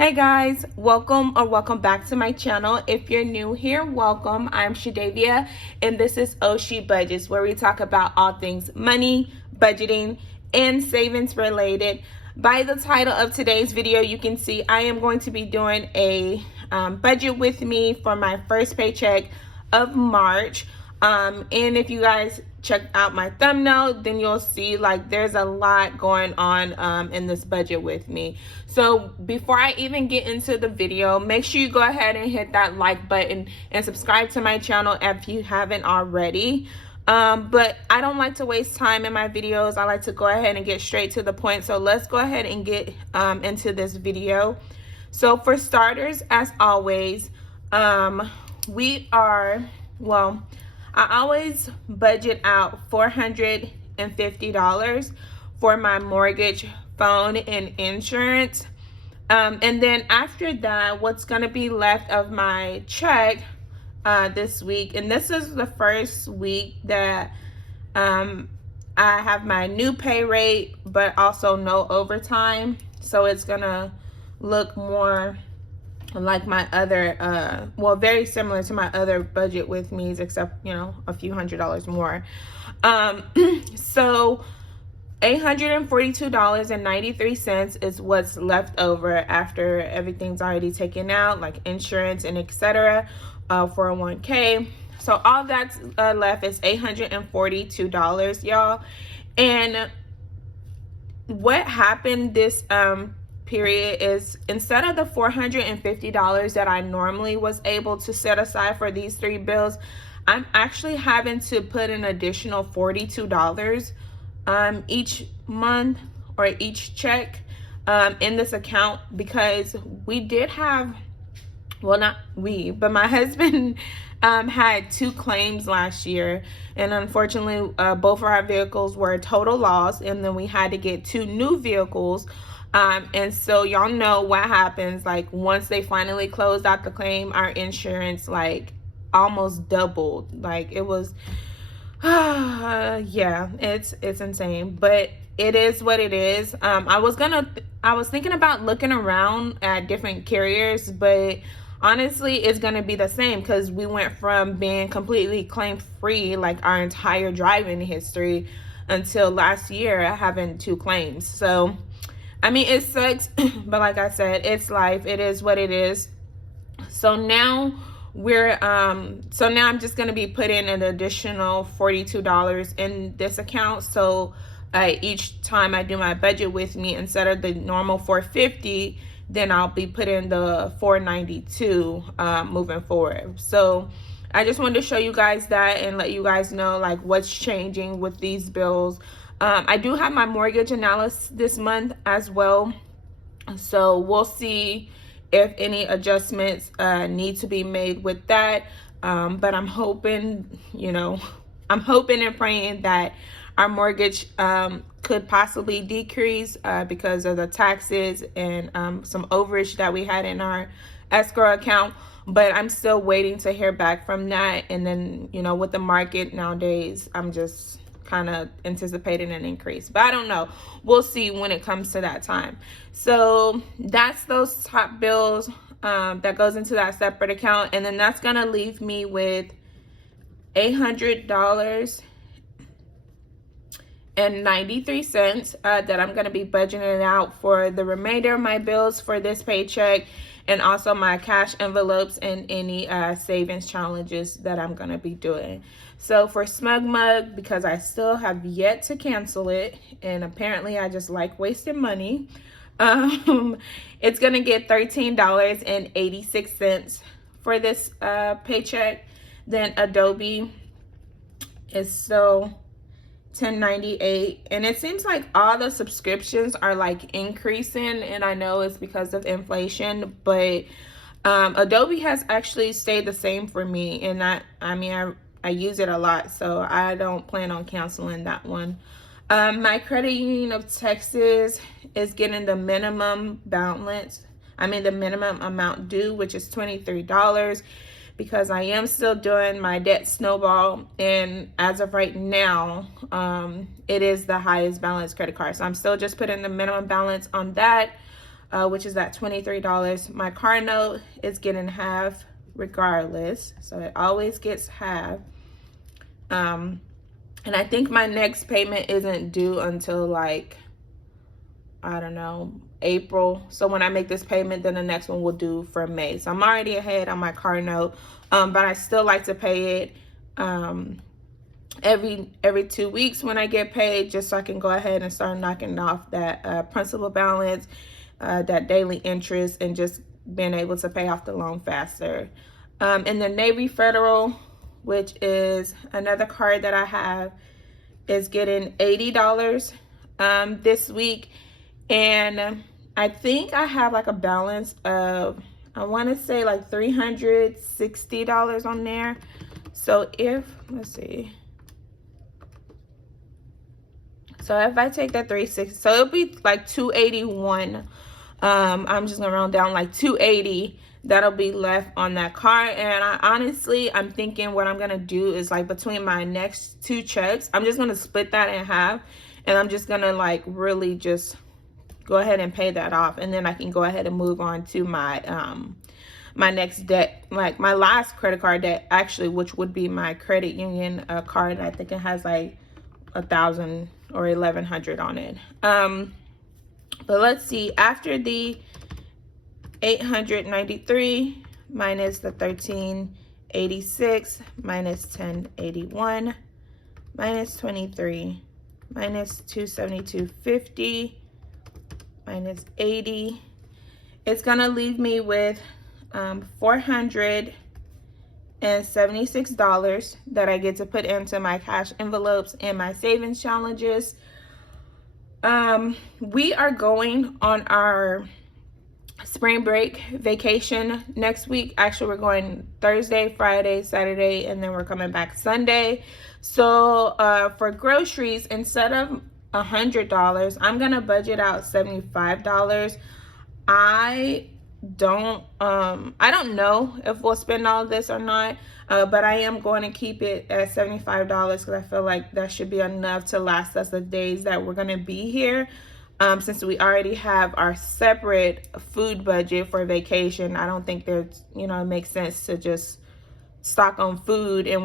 Hey guys, welcome back to my channel. If you're new here, welcome. I'm Shadavia and this is Ohshebudgets, where we talk about all things money, budgeting, and savings related. By the title of today's video, you can see I am going to be doing a budget with me for my first paycheck of March. And if you guys check out my thumbnail, then you'll see like there's a lot going on in this budget with me. So before I even get into the video, make sure you go ahead and hit that like button and subscribe to my channel if you haven't already. But I don't like to waste time in my videos. I like to go ahead and get straight to the point. So let's go ahead and get into this video. So for starters, as always, I always budget out $450 for my mortgage, phone, and insurance. And then after that, what's going to be left of my check this week, and this is the first week that I have my new pay rate, but also no overtime. So it's going to look more like my other very similar to my other budget with me's, except a few $100s more. So $842.93 is what's left over after everything's already taken out, like insurance and etc. 401k. So all that's left is $842, y'all. And what happened this period is, instead of the $450 that I normally was able to set aside for these three bills, I'm actually having to put an additional $42 each month or each check in this account, because we did have, well, not we, but my husband had two claims last year, and unfortunately both of our vehicles were a total loss, and then we had to get two new vehicles. And so y'all know what happens, like once they finally closed out the claim, our insurance like almost doubled. Like it was yeah, it's insane, but it is what it is. I was thinking about looking around at different carriers, but honestly it's gonna be the same, because we went from being completely claim free like our entire driving history until last year having two claims. So I mean, it sucks, but like I said, it's life. It is what it is. So now I'm just going to be putting an additional $42 in this account. So each time I do my budget with me, instead of the normal $450, then I'll be putting the $492 moving forward. So I just wanted to show you guys that and let you guys know like what's changing with these bills. I do have my mortgage analysis this month as well, so we'll see if any adjustments need to be made with that. But I'm hoping, I'm hoping and praying that our mortgage could possibly decrease because of the taxes and some overage that we had in our escrow account. But I'm still waiting to hear back from that. And then, with the market nowadays, I'm just kind of anticipating an increase, but I don't know. We'll see when it comes to that time. So that's those top bills that goes into that separate account, and then that's gonna leave me with $800.93 that I'm gonna be budgeting out for the remainder of my bills for this paycheck, and also my cash envelopes and any savings challenges that I'm gonna be doing. So for Smug Mug, because I still have yet to cancel it, and apparently I just like wasting money, it's gonna get $13.86 for this paycheck. Then Adobe is still $10.98, and it seems like all the subscriptions are like increasing, and I know it's because of inflation, but Adobe has actually stayed the same for me, and I use it a lot, so I don't plan on canceling that one. My credit union of Texas is getting the minimum balance, the minimum amount due, which is $23, because I am still doing my debt snowball, and as of right now, it is the highest balance credit card. So I'm still just putting the minimum balance on that. which is at $23. My car note is getting half regardless, so it always gets half. And I think my next payment isn't due until like, I don't know, April. So when I make this payment, then the next one will due for May. So I'm already ahead on my car note, but I still like to pay it every 2 weeks when I get paid, just so I can go ahead and start knocking off that principal balance, that daily interest, and just being able to pay off the loan faster. And the Navy Federal, which is another card that I have, is getting $80 this week. And I think I have like a balance of, I want to say like $360 on there. So let's see. So if I take that 360, so it'll be like 281. I'm just gonna round down like 280. That'll be left on that card. And I'm thinking what I'm gonna do is like between my next 2 checks, I'm just gonna split that in half, and I'm just gonna like really just go ahead and pay that off, and then I can go ahead and move on to my my next debt, like my last credit card debt actually, which would be my credit union card. I think it has like 1,000 or 1,100 on it. But let's see, after the 893 minus the 1386 minus 1081 minus 23 minus 272.50 minus 80, it's gonna leave me with $476 that I get to put into my cash envelopes and my savings challenges. We are going on our spring break vacation next week. Actually, we're going Thursday, Friday, Saturday, and then we're coming back Sunday. So for groceries, instead of $100, I'm gonna budget out $75. I don't know if we'll spend all this or not, but I am going to keep it at $75 because I feel like that should be enough to last us the days that we're going to be here. Since we already have our separate food budget for vacation, I don't think there's, it makes sense to just stock on food and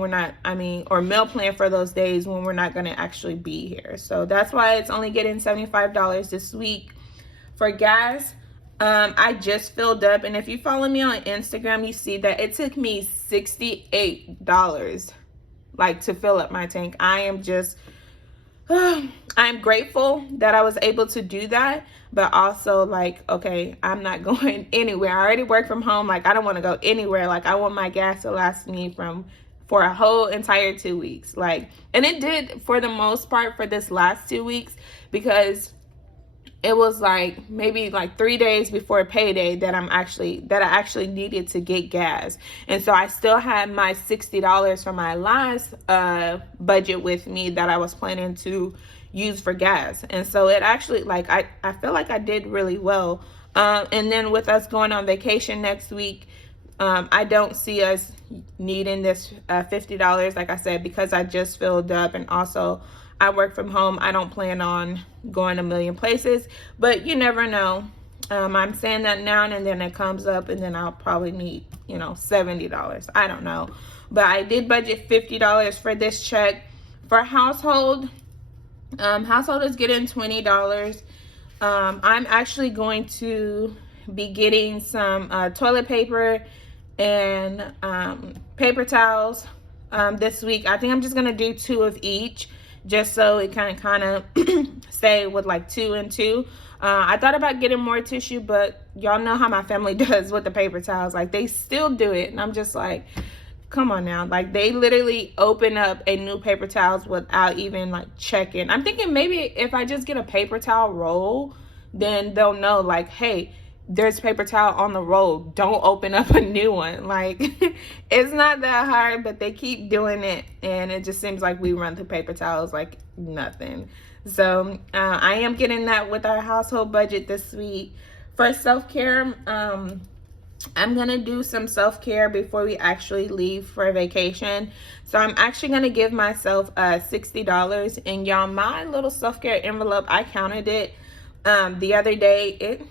or meal plan for those days when we're not going to actually be here. So that's why it's only getting $75 this week. For gas, I just filled up, and if you follow me on Instagram, you see that it took me $68 like to fill up my tank. I'm grateful that I was able to do that, but also like, okay, I'm not going anywhere. I already work from home. Like, I don't want to go anywhere. Like, I want my gas to last me for a whole entire 2 weeks. Like, and it did for the most part for this last 2 weeks, because it was like maybe like 3 days before payday that I actually needed to get gas. And so I still had my $60 from my last budget with me that I was planning to use for gas. And so it actually, like, I feel like I did really well. And then with us going on vacation next week, I don't see us needing this $50, like I said, because I just filled up, and also I work from home. I don't plan on going a million places, but you never know. I'm saying that now, and then it comes up, and then I'll probably need, $70. I don't know. But I did budget $50 for this check. For household is getting $20. I'm actually going to be getting some toilet paper and paper towels this week. I think I'm just going to do 2 of each, just so it kind of stay with like 2 and 2. I thought about getting more tissue, but y'all know how my family does with the paper towels. Like, they still do it, and I'm just like, come on now. Like, they literally open up a new paper towels without even like checking. I'm thinking maybe if I just get a paper towel roll, then they'll know, like, hey, there's paper towel on the roll, don't open up a new one. Like, it's not that hard, but they keep doing it, and it just seems like we run through paper towels like nothing. So I am getting that with our household budget this week. For self-care, I'm gonna do some self-care before we actually leave for a vacation. So I'm actually gonna give myself $60. And y'all, my little self-care envelope, I counted it the other day.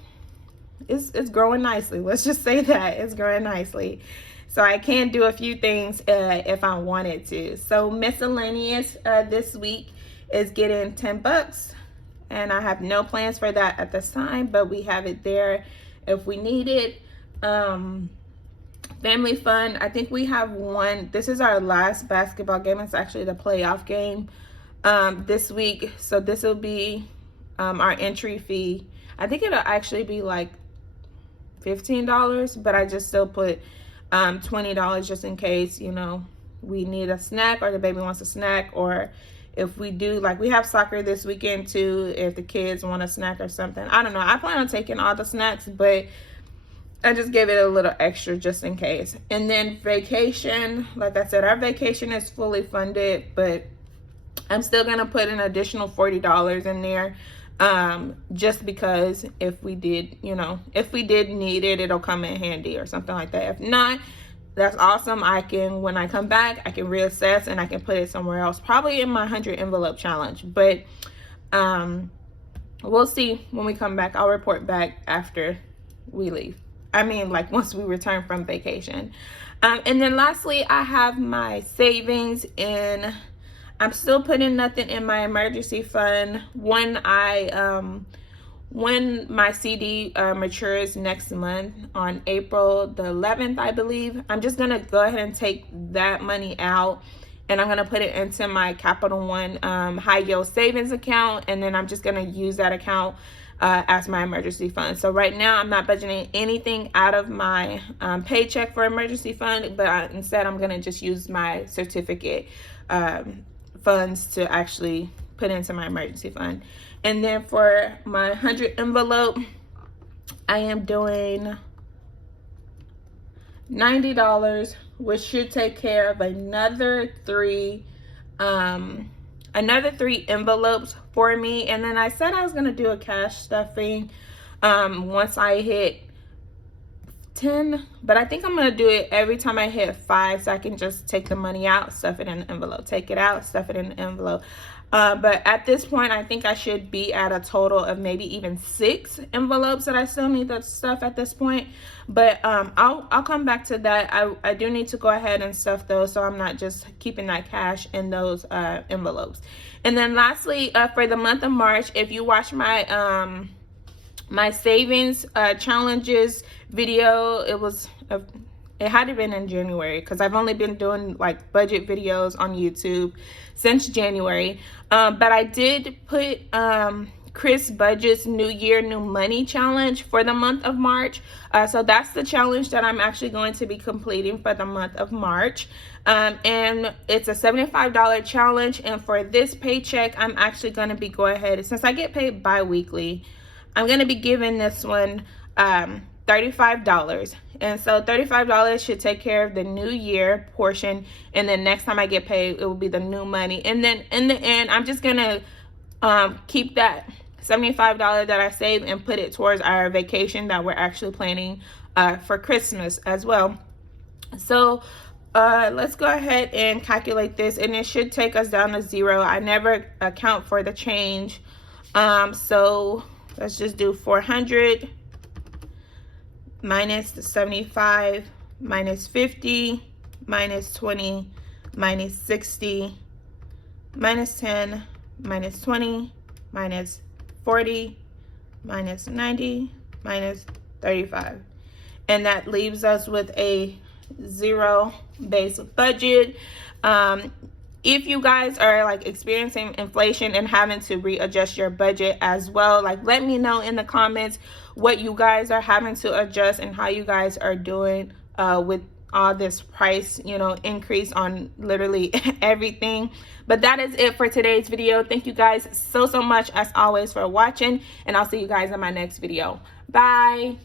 it's growing nicely. Let's just say that it's growing nicely. So I can do a few things if I wanted to. So miscellaneous this week is getting $10, and I have no plans for that at this time, but we have it there if we need it. Family fun, I think we have one. This is our last basketball game. It's actually the playoff game this week. So this will be our entry fee. I think it'll actually be like $15, but I just still put $20 just in case, you know, we need a snack or the baby wants a snack, or if we do, like we have soccer this weekend too, if the kids want a snack or something. I don't know. I plan on taking all the snacks, but I just gave it a little extra just in case. And then vacation, like I said, our vacation is fully funded, but I'm still gonna put an additional $40 in there, just because if we did, you know, if we did need it, it'll come in handy or something like that. If not, that's awesome. I can, when I come back, I can reassess and I can put it somewhere else, probably in my 100 envelope challenge. But we'll see when we come back. I'll report back after we leave. I mean, like once we return from vacation. And then lastly, I have my savings in. I'm still putting nothing in my emergency fund. When my CD matures next month on April the 11th, I believe, I'm just gonna go ahead and take that money out, and I'm gonna put it into my Capital One high yield savings account, and then I'm just gonna use that account as my emergency fund. So right now I'm not budgeting anything out of my paycheck for emergency fund, but instead I'm gonna just use my certificate funds to actually put into my emergency fund. And then for my 100 envelope, I am doing $90, which should take care of another three envelopes for me. And then I said I was gonna do a cash stuffing once I hit 10, but I think I'm gonna do it every time I hit 5, so I can just take the money out, stuff it in an envelope, take it out, stuff it in an envelope. But at this point, I think I should be at a total of maybe even 6 envelopes that I still need to stuff at this point. But I'll come back to that. I do need to go ahead and stuff those, so I'm not just keeping that cash in those envelopes. And then lastly, for the month of March, if you watch my my savings challenges video, it had to been in January, because I've only been doing like budget videos on YouTube since January. But I did put Chris Budget's New Year, New Money challenge for the month of March. So that's the challenge that I'm actually going to be completing for the month of March. And it's a $75 challenge. And for this paycheck, I'm actually going to be since I get paid bi-weekly, I'm going to be giving this one $35. And so $35 should take care of the new year portion, and then next time I get paid, it will be the new money. And then in the end, I'm just gonna keep that $75 that I saved and put it towards our vacation that we're actually planning for Christmas as well. So let's go ahead and calculate this, and it should take us down to 0. I never account for the change, so let's just do 400 minus the 75, minus 50, minus 20, minus 60, minus 10, minus 20, minus 40, minus 90, minus 35. And that leaves us with a 0 base budget. If you guys are like experiencing inflation and having to readjust your budget as well, like let me know in the comments what you guys are having to adjust and how you guys are doing with all this price, you know, increase on literally everything. But that is it for today's video. Thank you guys so much as always for watching, and I'll see you guys in my next video. Bye.